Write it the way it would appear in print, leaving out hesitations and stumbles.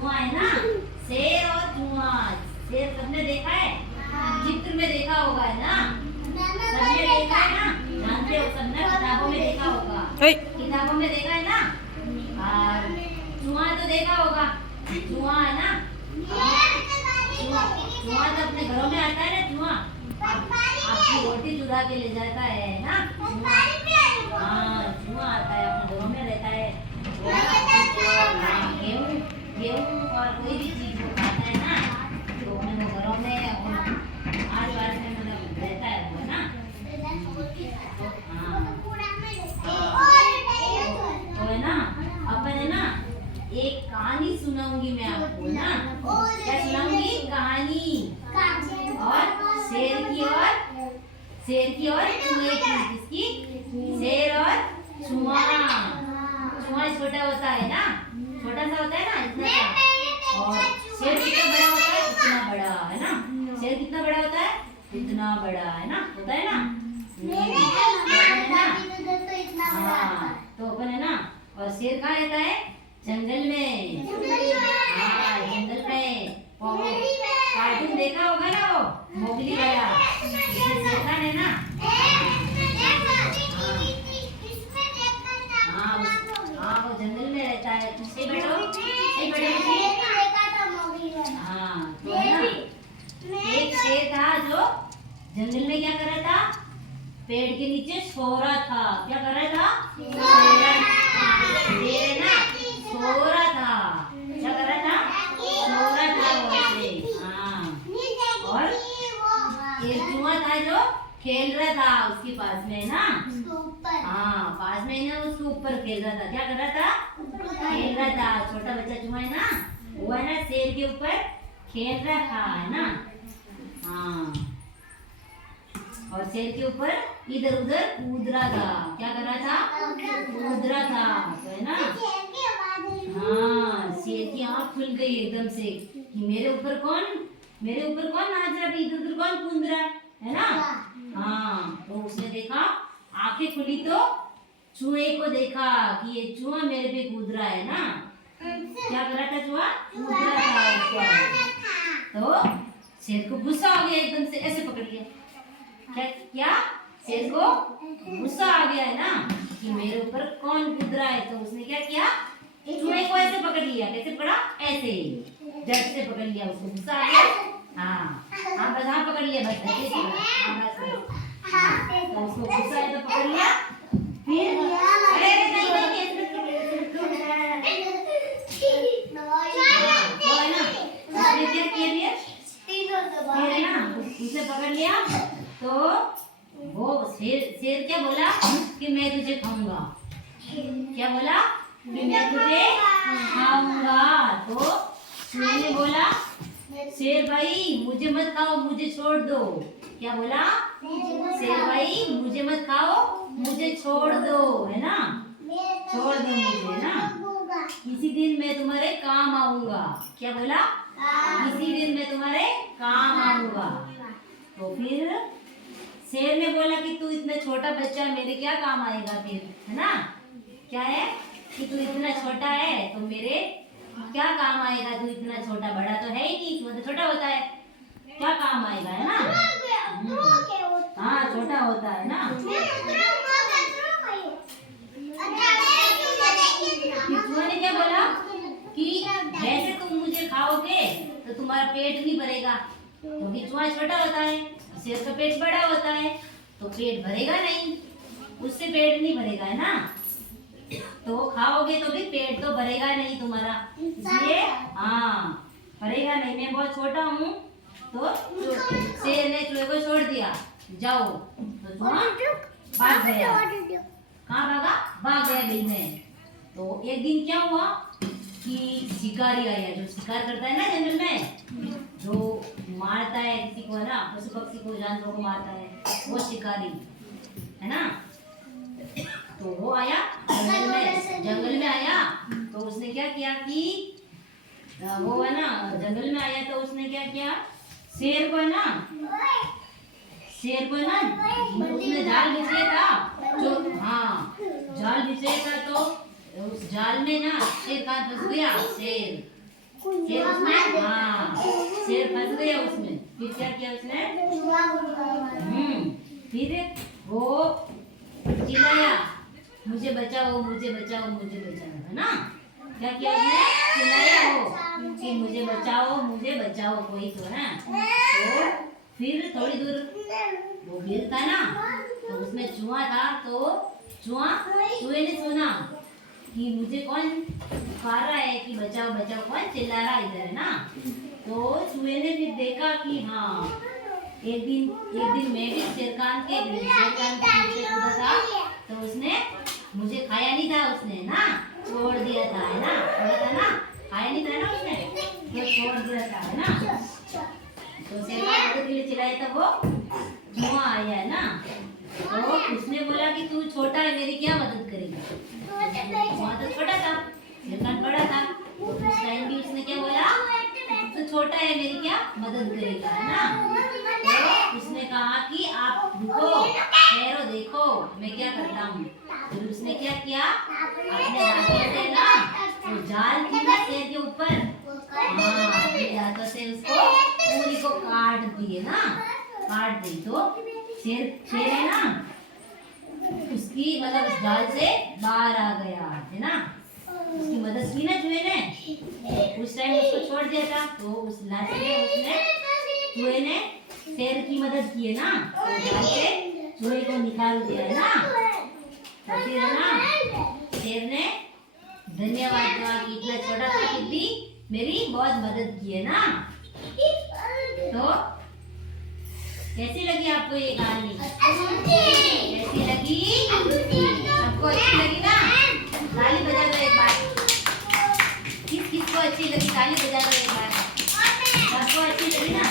जुआ है ना, शेर और जुआ। शेर सबने देखा है, चित्र में देखा होगा है ना, सबने देखा है ना, जानते हो सबने, किताबों में देखा होगा, किताबों में देखा है ना। और जुआ तो देखा होगा, जुआ है ना, जुआ जुआ तो अपने घरों में आता है ना, जुआ आपकी रोटी चुरा के ले जाता है ना, हाँ जुआ आता है, अपने घरों में रहता है। हाँ, गेहूँ गेहूँ और कोई भी चीज वो खाता है ना, तो अपने घरों में आस पास में मतलब रहता है वो ना। तो है ना, अपन है ना एक कहानी सुनाऊंगी मैं आपको ना। क्या सुनाऊंगी? कहानी। और शेर की और चूहे की। किसकी? शेर और चूहा। चूहा छोटा होता है ना, छोटा सा होता है ना, इतना सा। और शेर कितना बड़ा होता है? इतना बड़ा है ना। शेर कितना बड़ा होता है? इतना बड़ा है ना, होता है ना। हाँ, तो अपन है ना, और शेर कहाँ रहता है? जंगल में। हाँ, जंगल में। कार्टून देखा होगा ना वो मोगली वाला, इसमें शेर खान है ना। हाँ हाँ, वो जंगल में रहता है। सही बैठो, सही बैठो। हाँ, तो है ना, एक शेर था जो जंगल में क्या कर रहा था? पेड़ के नीचे सो रहा था। क्या कर रहा था? शेर ना सो रहा था। क्या कर रहा था? सो रहा था वो ऐसे। हाँ, और एक चूहा था जो खेल रहा था उसके पास में ना। हाँ, पास में ना उसके ऊपर खेल रहा था। क्या कर रहा था? खेल रहा था। छोटा बच्चा चूहा है ना, वो है ना शेर के ऊपर खेल रहा था है ना। हाँ, और शेर के ऊपर इधर उधर कूद रहा था। क्या कर रहा था? कूद रहा था, तो है ना। हाँ, शेर की आँख खुल गई एकदम से कि मेरे ऊपर कौन नाच रहा है, इधर उधर कौन कूद रहा है ना। हाँ, तो उसने देखा, आंखें खुली तो चूहे को देखा कि ये चूहा मेरे पे कूद रहा है ना। क्या कर रहा था चूहा? कूद रहा था ऊपर। तो शेर को गुस्सा आ गया, एकदम से ऐसे पकड़ लिया। क्या शेर को गुस्सा आ गया है ना कि मेरे ऊपर कौन कूद रहा है। तो उसने क्या किया? चूहे को ऐसे पकड़ लिया। कैसे पकड़ा? ऐसे जड़ से पकड़ लिया। उसको गुस्सा आ गया। हाँ हाँ, बस हाँ पकड़ लिया, बस ऐसे ही पकड़ा। हाँ बस, हाँ, तो उसको गुस्सा है तो पकड़ लिया। फिर अरे अरे नहीं नहीं, तो है ना, उसने क्या किया? फिर है ना, उसे पकड़ लिया। तो वो शेर क्या बोला कि मैं तुझे खाऊंगा। क्या बोला? कि मैं तुझे खाऊंगा। तो चूहे ने बोला, शेर भाई मुझे मत खाओ, मुझे छोड़ दो। क्या बोला? शेर भाई मुझे मत खाओ, मुझे छोड़ दो, है ना, छोड़ दो मुझे ना, किसी दिन मैं तुम्हारे काम आऊंगा। क्या बोला? किसी दिन मैं तुम्हारे काम आऊंगा। तो फिर शेर ने बोला कि तू इतना छोटा बच्चा मेरे क्या काम आएगा फिर, है ना। क्या है कि तू इतना छोटा है तो मेरे क्या काम आएगा, तू इतना छोटा, बड़ा तो है ही नहीं, तू तो छोटा होता है, क्या काम आएगा, है ना। हाँ, छोटा होता है ना। चूहे ने क्या बोला कि जैसे तुम मुझे खाओगे तो तुम्हारा पेट नहीं भरेगा, क्योंकि चूहा छोटा होता है, शेर का पेट बड़ा होता है, तो पेट भरेगा नहीं, उससे पेट नहीं भरेगा, है ना। तो खाओगे तो भी पेट तो भरेगा नहीं तुम्हारा, इसलिए हाँ भरेगा नहीं, मैं बहुत छोटा हूँ। तो शेर ने चूहे को छोड़ दिया, जाओ। तो चूहा भाग गया। कहाँ भागा? भाग गया बिल में। तो एक दिन क्या हुआ कि शिकारी आया, जो शिकार करता है ना जंगल में, जो मारता है किसी को, है ना, पशु पक्षी को, जानवरों को मारता है, वो शिकारी है ना। तो वो आया जंगल में आया। तो उसने क्या किया कि वो है ना जंगल में आया, तो उसने क्या किया, शेर को है ना उसने जाल बिछाया था, जो हाँ जाल बिछाया था, तो उस जाल में ना शेर कहाँ फंस गया, शेर शेर उसमें, हाँ शेर फंस गया उसमें। फिर क्या किया उसने? फिर वो चिल्लाया, मुझे बचाओ मुझे बचाओ मुझे बचाओ, है ना? क्या किया उसने? चिल्लाया वो कि मुझे बचाओ कोई तो है। तो फिर थोड़ी दूर वो बिल था ना, तो उसमें चूहा था। तो चूहे ने सुना कि मुझे कौन पुकार रहा है कि बचाओ बचाओ, कौन चिल्ला रहा इधर, है ना? तो चूहे ने फिर देखा कि हाँ एक दिन मैं भी शेर खान के पीछे कूदा था, तो उसने मुझे खाया नहीं था, उसने ना छोड़ दिया था, है ना? बोला था ना, खाया नहीं था ना उसने, तो छोड़ दिया था, है ना? तो शेर खान के लिए चिल्लाया था वो चूहा आया, है ना? तो उसने बोला कि तू छोटा है, मेरी क्या मदद करेगा? चूहा तो छोटा था, शेर खान बड़ा था। तो उस टाइम भी उसने क्या बोला? तू तो छोटा है, मेरी क्या मदद करेगा, है ना? तो उसने कहा कि आप रुको, ठहरो, देखो मैं क्या करता हूँ। फिर उसने क्या किया? अपने दांतों से ना वो जाल थी ना शेर के ऊपर, हाँ अपने दांतों से उसको पूरी को काट दिए ना, काट दी। तो शेर है ना, उसकी मतलब उस जाल से बाहर आ गया, है ना? उसकी मदद की ना चूहे ने, उस टाइम उसको छोड़ दिया था। तो उस लास्ट में उसने चूहे ने शेर की मदद की, है ना? तो जाल से चूहे को निकाल दिया, है ना? तो फिर है ना शेर ने धन्यवाद कहा कि इतना छोटा सा फिर भी मेरी बहुत मदद की, है ना? तो कैसी लगी आपको ये कहानी? कैसी लगी? सबको अच्छी लगी ना? ताली बजा दो एक बार। किस किस को अच्छी लगी? ताली बजा दो एक बार। सबको अच्छी लगी ना?